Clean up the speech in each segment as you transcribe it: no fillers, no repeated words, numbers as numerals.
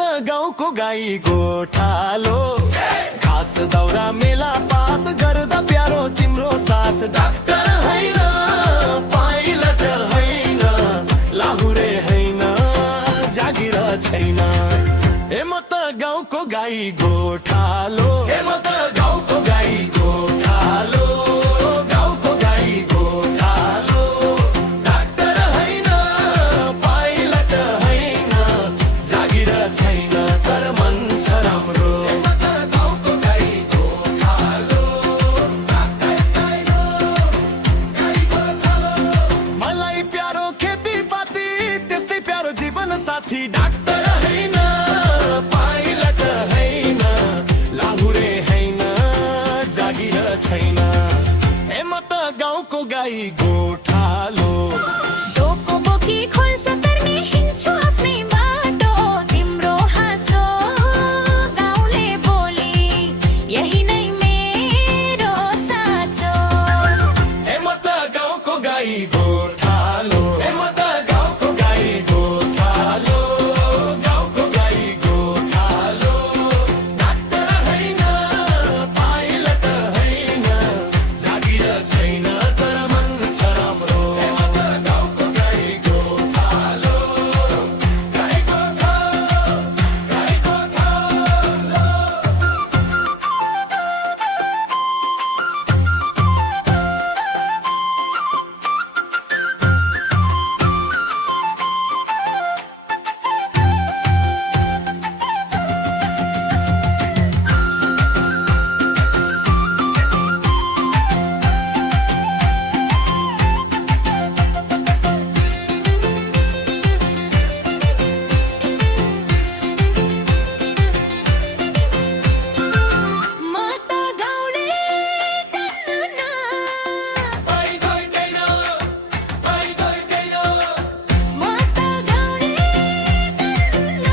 गाउँको गाई गोठालो घाँस दाउरा मेला पात गर्दा प्यारो तिम्रो साथ डाक्टर हैन पाइलट हैन लाहुरे हैन जागिर छैन ए म त गाउँको गाई गोठालो ए म त गाउँको गाई गोठालो गाउँको गाई गोठालो डाक्टर हैन पाइलट हैन जागिर छैन तर मन छ राम्रो ए म त गाउँको गाई गोठालो गाई गोठालो मलाई प्यारो खेतीपाती त्यस्तै प्यारो जीवन साथी डाक्टर हैन पाइलट हैन लाहुरे हैन जागिर छैन ए म त गाउँको गाई गोठालो डोको बोकी खोल्छ तर्ने हिँड्छु आफ्नै बाटो तिम्रो हाँसो गाउँले बोली यही नै मेरो साँचो ए म त गाउँको गाई गोठालो ए म त गाउँको गाई गोठालो गाउँको गाई गोठालो डाक्टर हैन पाइलट हैन जागिर छैन तर मन छ राम्रो ए म त गाउँको गाई गोठालो गाई गोठालो म त गाउँले जान्न पाइ गइदैन पाइ गइदैन म त गाउँले जान्न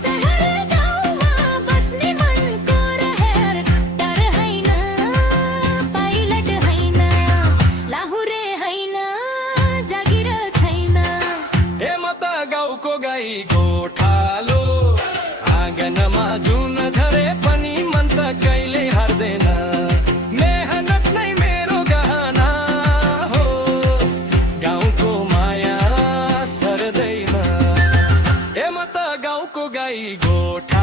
शहर गाउँमा बस्ने मनको रहेर डर हैन पाइलट हैन लाहुरे हैन जागिर छैन ए म त गाउँको गाई गोठालो आँगनमा जुन झरे पनि मन त कहिले हार्दैन मेहनत नै मेरो गहना हो गाउँको माया सर्दैन ए म त गाउँको गाई गोठा